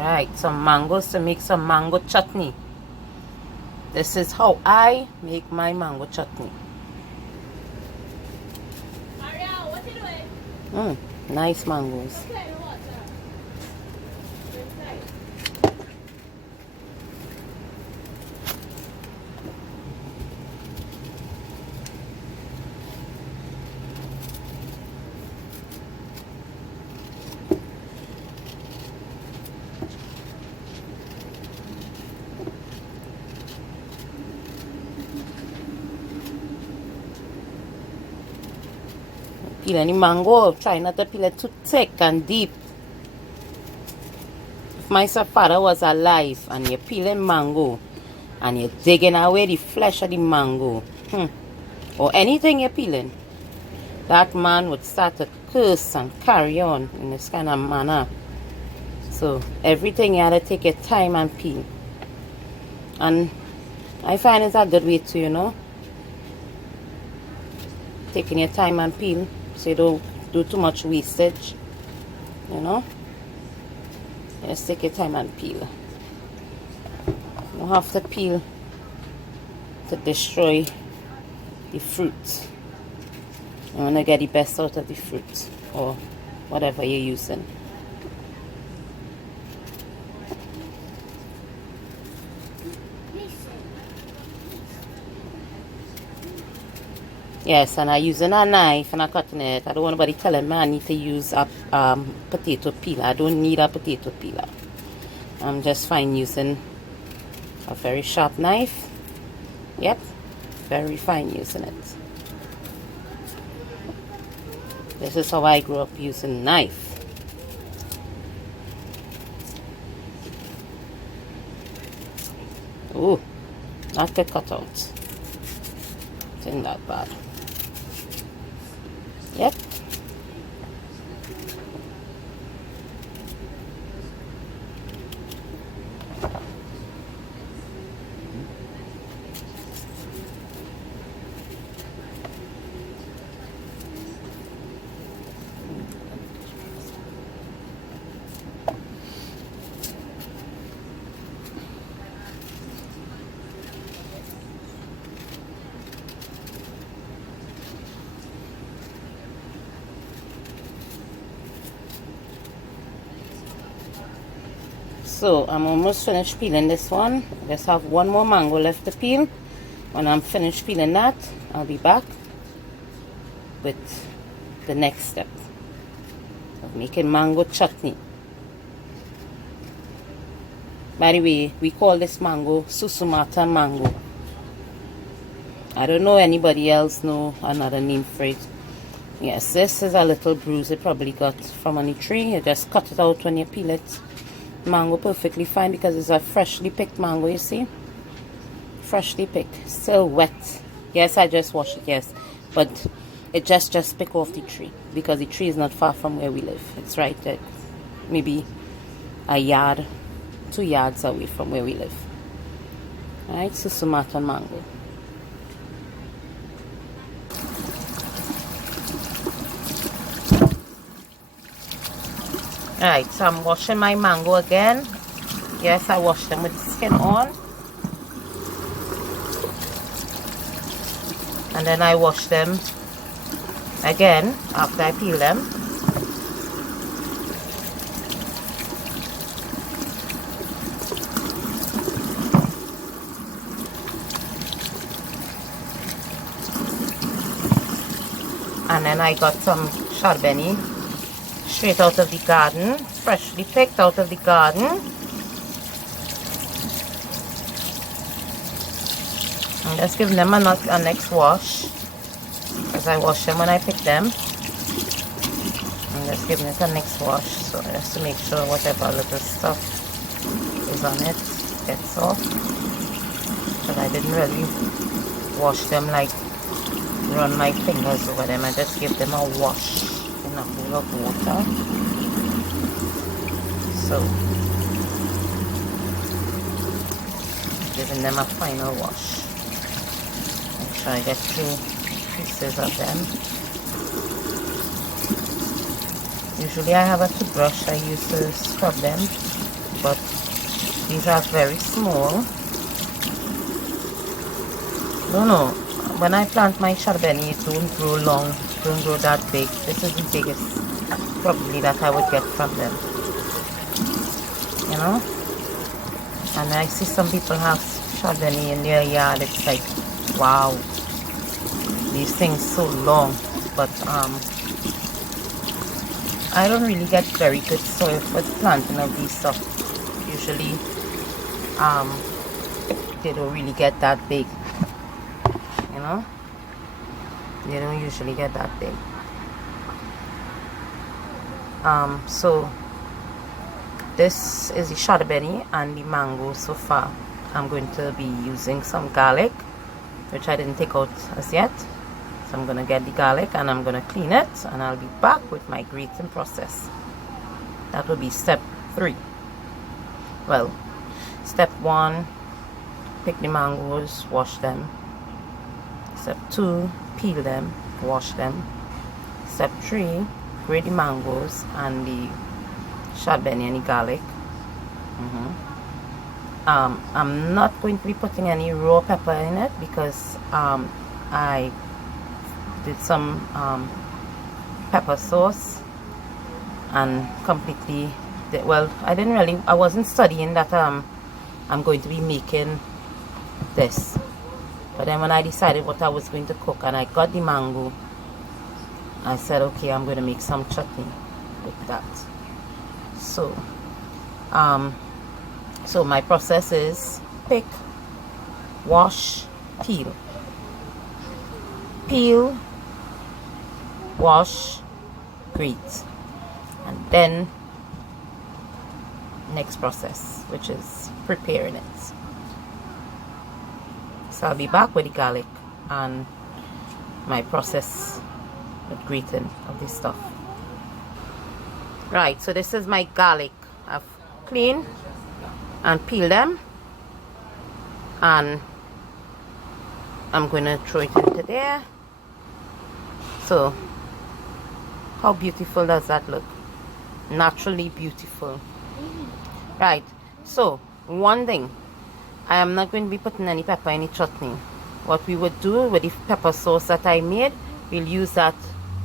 Right, some mangoes to make some mango chutney. This is how I make my mango chutney. Ariel, what you doing? Nice mangoes. Okay, water. Peel any mango, try not to peel it too thick and deep. If my father was alive and you're peeling mango and you're digging away the flesh of the mango, or anything you're peeling, that man would start to curse and carry on in this kind of manner. So everything you had to take your time and peel. And I find it's a good way to, taking your time and peel, so you don't do too much wastage. Just take your time and peel. You don't have to peel to destroy the fruit. You want to get the best out of the fruit or whatever you're using. Yes, and I'm using a knife and I'm cutting it. I don't want anybody telling me I need to use a potato peeler. I don't need a potato peeler. I'm just fine using a very sharp knife. Yep, very fine using it. This is how I grew up, using knife. Ooh, not the cutout. It's not that bad. Yep. So I'm almost finished peeling this one. Just have one more mango left to peel. When I'm finished peeling that, I'll be back with the next step of making mango chutney. By the way, we call this mango Susumata mango. I don't know anybody else know another name for it. Yes, this is a little bruise it probably got from on the tree. You just cut it out when you peel it. Mango perfectly fine because it's a freshly picked mango, you see. Freshly picked, still wet. Yes, I just washed it, yes. But it just picked off the tree because the tree is not far from where we live. It's right there, maybe a yard, 2 yards away from where we live. Alright, so Sumatra mango. Alright, so I'm washing my mango again. Yes, I washed them with the skin on. And then I wash them again after I peel them. And then I got some chardonnay straight out of the garden, freshly picked out of the garden. I'm just giving them a next wash, as I wash them when I pick them. I'm just giving it a next wash, so just to make sure whatever little stuff is on it gets off. But I didn't really wash them, like run my fingers over them. I just give them a wash in a bowl of water. So, giving them a final wash. Make sure I get 2 pieces of them. Usually I have a toothbrush I use to scrub them, but these are very small. No, no. When I plant my chardonnay, it don't grow long, don't grow that big. This is the biggest probably that I would get from them. You know? And I see some people have chardonnay in their yard. It's like, wow, these things so long. But I don't really get very good soil for the planting of these stuff. Usually, they don't really get that big. You know, they don't usually get that big. So this is the chardonnay and the mango so far. I'm going to be using some garlic, which I didn't take out as yet. So I'm going to get the garlic and I'm going to clean it, and I'll be back with my grating process. That will be step 3. Well, step 1, pick the mangoes, wash them. Step 2, peel them, wash them. Step 3, grate the mangoes and the chardonnay and the garlic. I'm not going to be putting any raw pepper in it because I did some pepper sauce and completely I wasn't studying that I'm going to be making this, but then when I decided what I was going to cook and I got the mango, I said, okay, I'm going to make some chutney with that. So so my process is pick, wash, peel, wash, grate, and then next process, which is preparing it. So I'll be back with the garlic and my process with grating of this stuff. Right, so this is my garlic. I've cleaned and peeled them, and I'm going to throw it into there. So how beautiful does that look? Naturally beautiful. Right, so one thing, I am not going to be putting any pepper in the chutney. What we would do with the pepper sauce that I made, we'll use that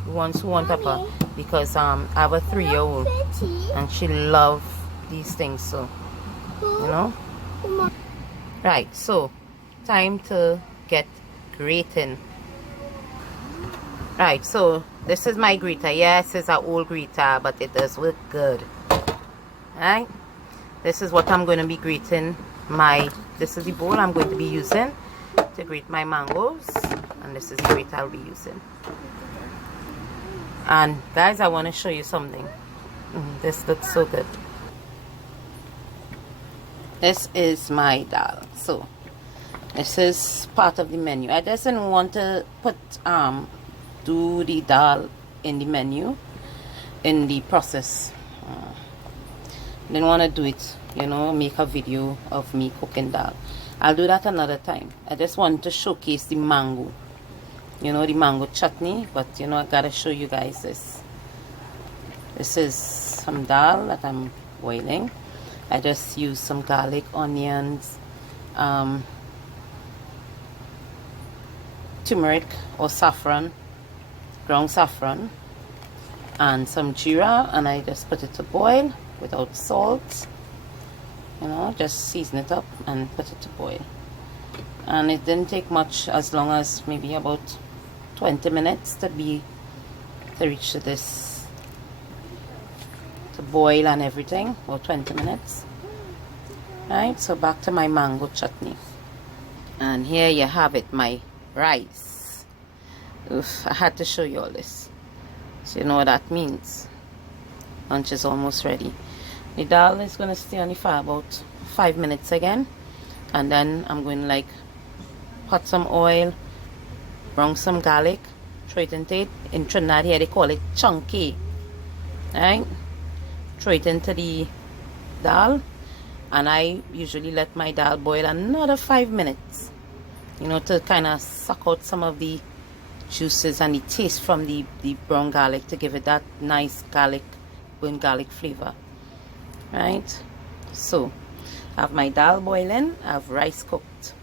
ones who want pepper, because I have a 3-year-old and she loves these things, so you know. Right, so time to get grating. Right, so this is my grater. Yes, it's an old grater, but it does work good. Right, this is what I'm going to be grating this is the bowl I'm going to be using to grate my mangoes, and this is the grater I'll be using. And guys, I want to show you something. This looks so good. This is my dal. So this is part of the menu. I just didn't want to put do the dal in the menu, in the process. Didn't want to do it, you know, make a video of me cooking dal. I'll do that another time. I just want to showcase the mango, you know, the mango chutney. But you know, I gotta show you guys this. This is some dal that I'm boiling. I just used some garlic, onions, turmeric or saffron, ground saffron, and some jeera, and I just put it to boil without salt. You know, just season it up and put it to boil. And it didn't take much, as long as maybe about 20 minutes to reach this, to boil and everything, or 20 minutes. Right, so back to my mango chutney. And here you have it, my rice. Oof, I had to show you all this, so you know what that means. Lunch is almost ready. The dal is going to stay on the fire about 5 minutes again, and then I'm going to like put some oil, brown some garlic, throw it into it. In Trinidad here they call it chunky. Right, throw it into the dal, and I usually let my dal boil another 5 minutes, you know, to kind of suck out some of the juices and the taste from the brown garlic, to give it that nice garlic, burnt garlic flavor. Right, So I have my dal boiling, I have rice cooked.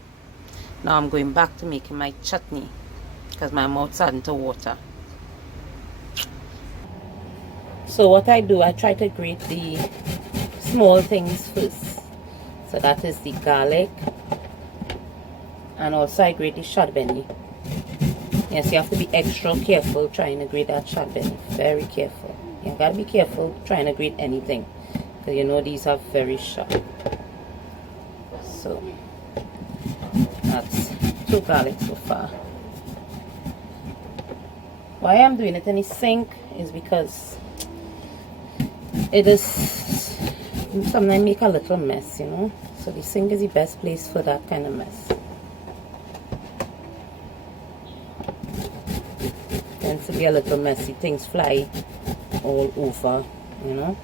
Now I'm going back to making my chutney because my mouth's starting to water. So what I do, I try to grate the small things first. So that is the garlic, and also I grate the chutney. Yes, you have to be extra careful trying to grate that chutney. Very careful. You gotta be careful trying to grate anything, because you know these are very sharp. So that's 2 garlic so far. Why I'm doing it in the sink is because it is sometimes make a little mess, you know. So the sink is the best place for that kind of mess. Tends to be a little messy, things fly all over, you know.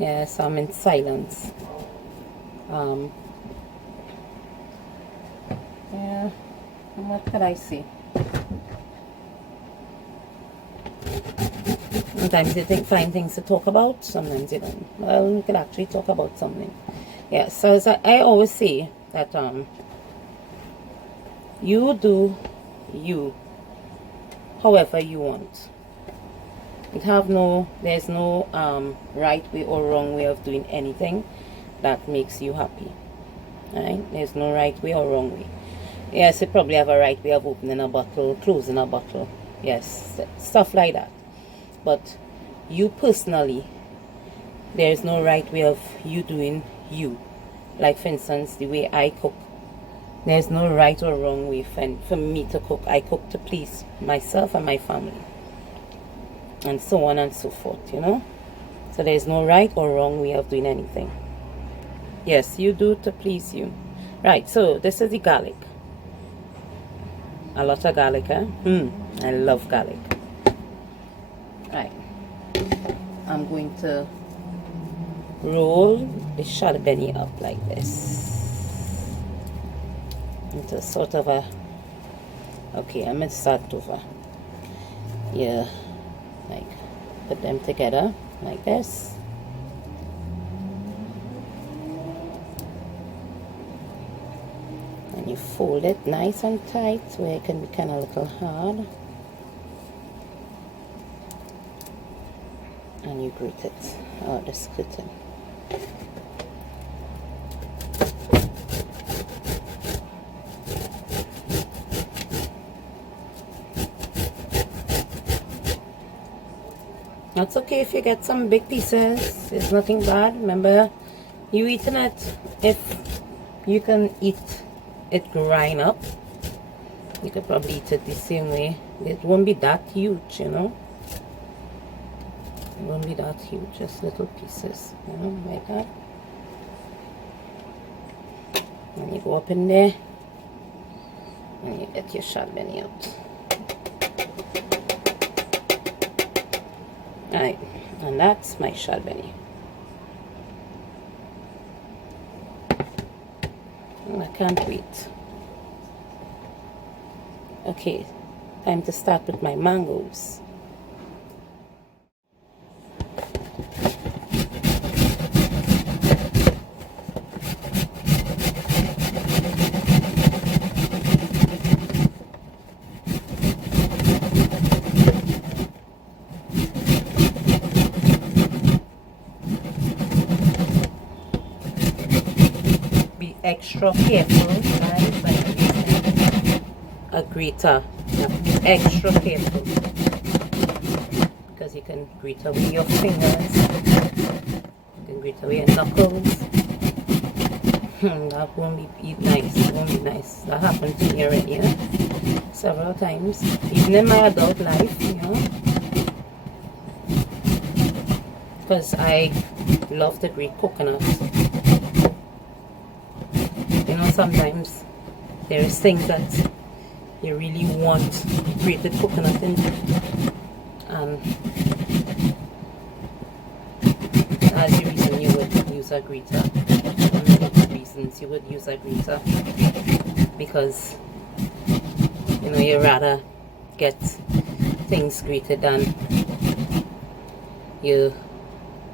Yes, I'm in silence. Yeah, what could I say? Sometimes you find things to talk about, sometimes you don't. Well, we could actually talk about something. Yeah, so as I always say that you do you however you want. There's no right way or wrong way of doing anything that makes you happy. Right? There's no right way or wrong way. Yes, you probably have a right way of opening a bottle, closing a bottle. Yes, stuff like that. But you personally, there's no right way of you doing you. Like for instance, the way I cook. There's no right or wrong way for me to cook. I cook to please myself and my family. And so on and so forth, you know. So there's no right or wrong way of doing anything. Yes, you do to please you. Right, so this is the garlic. A lot of garlic, eh? I love garlic. Right. I'm going to roll the chutney up like this. Into sort of a... Okay, I'm going to start over. Yeah. Like, put them together like this. And you fold it nice and tight where it can be kind of a little hard. And you grate it out the skeleton. That's okay if you get some big pieces. It's nothing bad. Remember, you eating it. If you can eat it grind up, you could probably eat it the same way. It won't be that huge, you know. It won't be that huge. Just little pieces, you know, like that. And you go up in there, and you get your chutney out. Alright, and that's my chutney. I can't wait. Okay, time to start with my mangoes. Extra careful, guys, when using a grater. You have to be extra careful because you can grate away your fingers, you can grate away your knuckles. That won't be nice. It won't be nice. That happened to me already, you know, several times, even in my adult life, you know, because I love to grate coconut. Sometimes there is things that you really want grated coconut in, and as the reason you would use a grater. One of the reasons you would use a grater, because you know you rather get things grated than you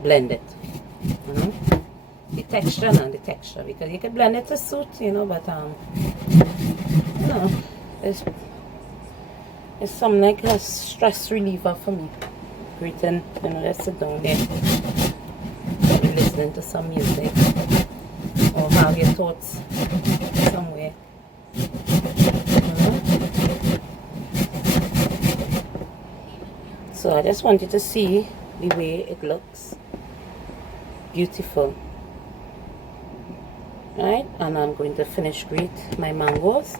blend it. You know, the texture and the texture, because you can blend it to suit, you know, but you know, it's something like a stress reliever for me. Grating, you know, let's sit down there, be listening to some music, or have your thoughts somewhere. So I just want you to see the way it looks. Beautiful. Right, and I'm going to finish grate my mangoes,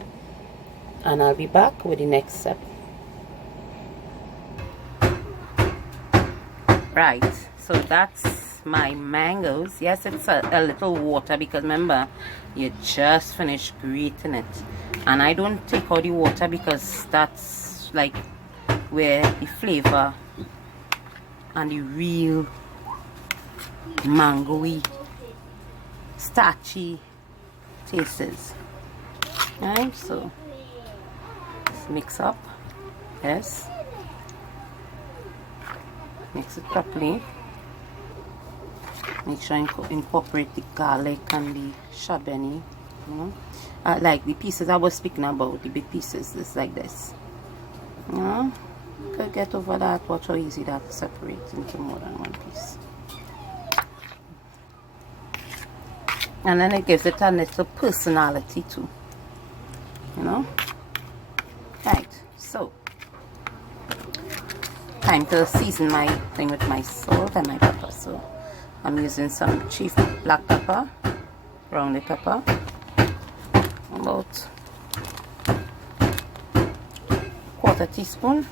and I'll be back with the next step. Right, so that's my mangoes. Yes, it's a little water, because remember, you just finished grating it, and I don't take out the water because that's like where the flavor and the real mangoey, starchy taste is. Right, so let's mix up. Yes, mix it properly. Make sure you incorporate the garlic and the shabeni. You know, like the pieces I was speaking about, the big pieces, it's like this. You know, you could get over that. Watch how easy that separates into more than one piece. And then it gives it a little personality too. You know? Right, so time to season my thing with my salt and my pepper. So I'm using some chief black pepper, brownie pepper, about quarter teaspoon.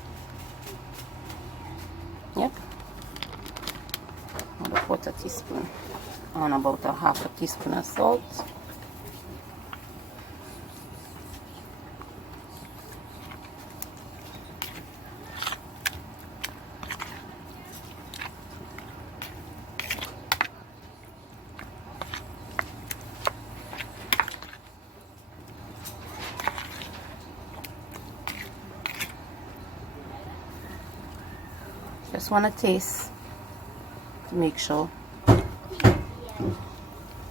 Yep, about a quarter teaspoon, and about a half a teaspoon of salt. Just want to taste to make sure.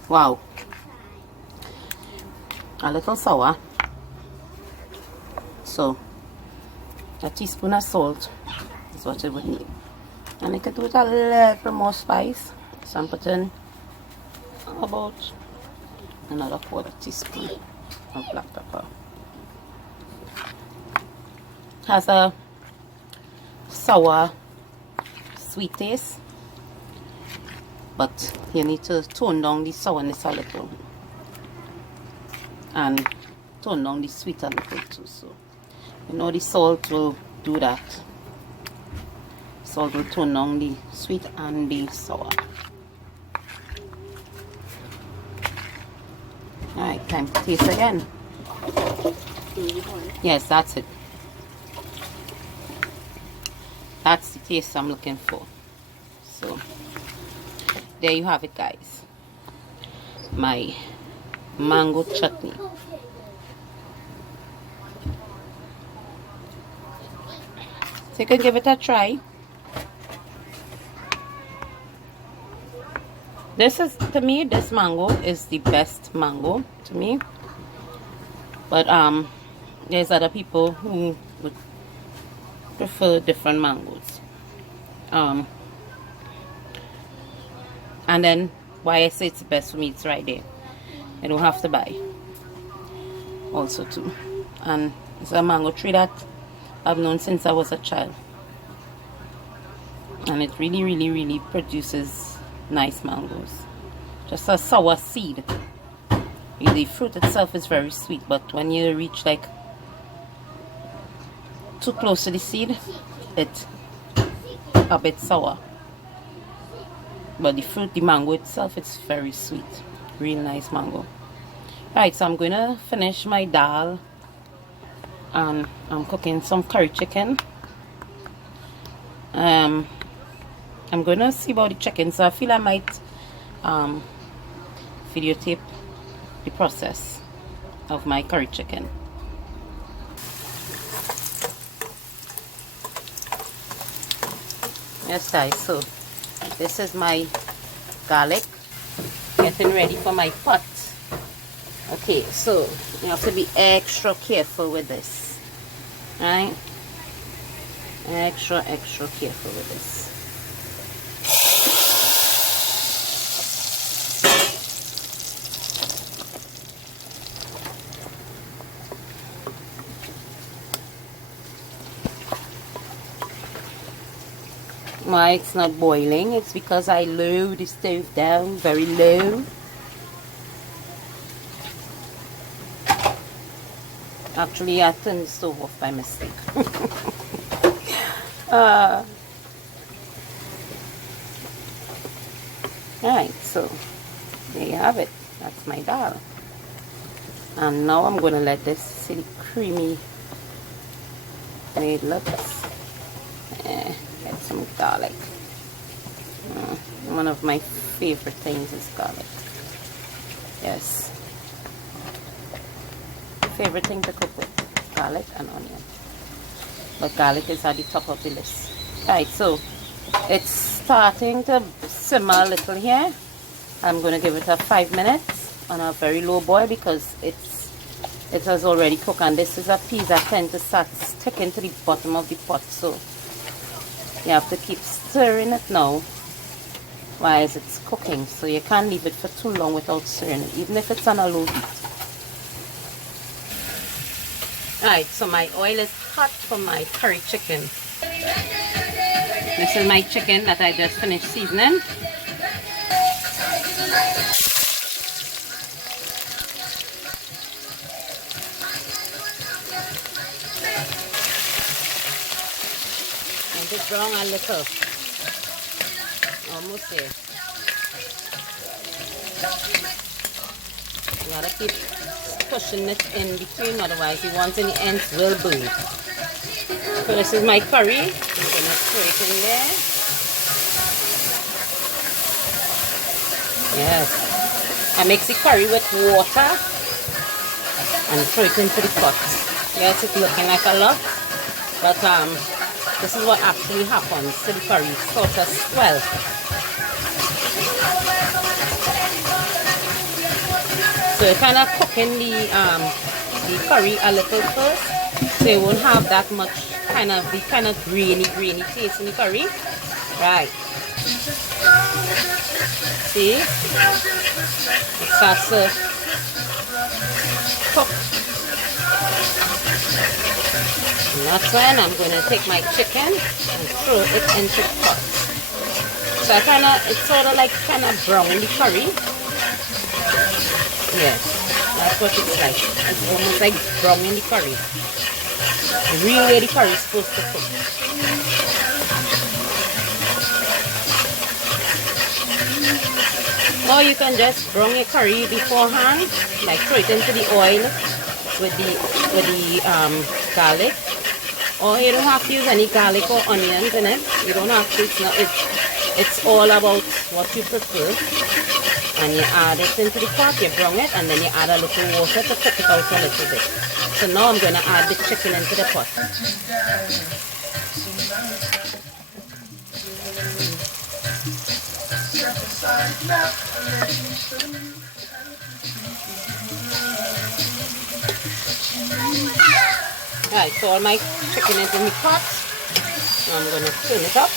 Wow, a little sour, so a teaspoon of salt is what it would need, and you could do it a little more spice, so I'm putting about another quarter teaspoon of black pepper. Has a sour sweet taste, but you need to tone down the sourness a little and tone down the sweet a little too. So you know the salt will do that. Salt will tone down the sweet and the sour. Alright, time to taste again. Yes, that's it. That's the taste I'm looking for. So there you have it, guys. My mango chutney. So you can give it a try. This is, to me, this mango is the best mango to me. But there's other people who would prefer different mangoes. And then why I say it's the best for me, it's right there. I don't have to buy also too. And it's a mango tree that I've known since I was a child, and it really produces nice mangoes. Just a sour seed. The fruit itself is very sweet, but when you reach like too close to the seed, it's a bit sour. But the fruit, the mango itself, it's very sweet. Real nice mango. Right, so I'm going to finish my dal, and I'm cooking some curry chicken. I I'm gonna see about the chicken, so I feel I might videotape the process of my curry chicken. Yes guys, so this is my garlic getting ready for my pot. Okay, so you have to be extra careful with this, right? Extra careful with this. Why it's not boiling? It's because I lowered the stove down very low. Actually, I turned the stove off by mistake. Alright, so there you have it. That's my dal. And now I'm going to let this see the creamy way it looks. Get some garlic. One of my favorite things is garlic. Yes. Favorite thing to cook with, garlic and onion. But garlic is at the top of the list. Right, so it's starting to simmer a little here. I'm going to give it a 5 minutes on a very low boil because it has already cooked, and this is a piece that tends to start sticking to the bottom of the pot, so you have to keep stirring it now while it's cooking, so you can't leave it for too long without stirring it, even if it's on a low heat. Alright, so my oil is hot for my curry chicken. This is my chicken that I just finished seasoning. And just brown a little. Almost there. You gotta keep pushing it in between, otherwise the ones in the ends will burn. So this is my curry. I'm gonna throw it in there. Yes. I mix the curry with water and throw it into the pot. Yes, it's looking like a lot, but this is what actually happens to the curry. Sort of swell. So you're kind of cooking the curry a little first, so you won't have that much kind of grainy taste in the curry. Right. See? It starts to cook. And that's when I'm going to take my chicken and throw it into the pot. So it's sort of like brown the curry. Yes, that's what it's like. It's almost like brown in the curry. The real way the curry is supposed to cook. Or you can just brown your curry beforehand, like throw it into the oil with the garlic. Or you don't have to use any garlic or onions in it. You don't have to. It's all about what you prefer. And you add it into the pot, you brown it, and then you add a little water to cook it out a little bit. So now I'm going to add the chicken into the pot. Alright, so all my chicken is in the pot. Now I'm going to turn it up.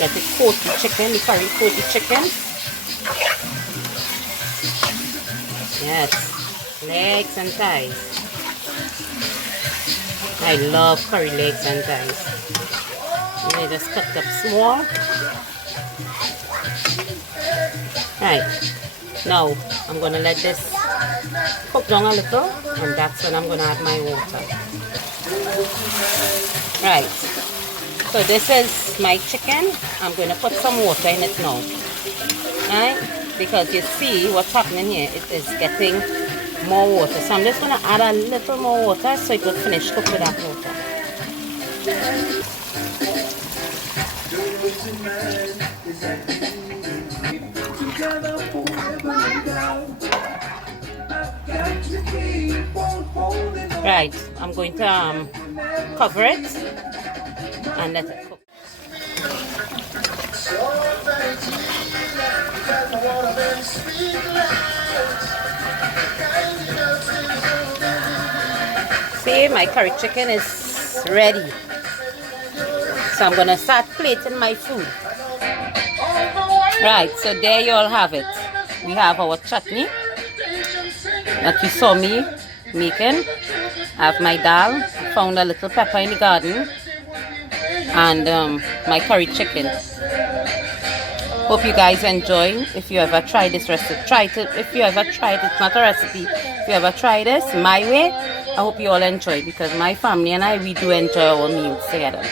Let it coat the chicken, the curry coat the chicken. Yes, legs and thighs. I love curry legs and thighs. And I just cut up small. Right, now I'm going to let this cook down a little, and that's when I'm going to add my water. Right, so this is my chicken. I'm going to put some water in it now. Right? Because you see what's happening here, it is getting more water. So I'm just going to add a little more water so it will finish cook with that water. Right, I'm going to cover it and let it cook. See, my curry chicken is ready. So I'm gonna start plating my food. Right, so there you all have it. We have our chutney that you saw me making. I have my dal, found a little pepper in the garden, and my curry chicken. Hope you guys enjoy. If you ever try this recipe, try it. If you ever tried it, it's not a recipe. If you ever try this my way, I hope you all enjoy, because my family and I, we do enjoy our meals together.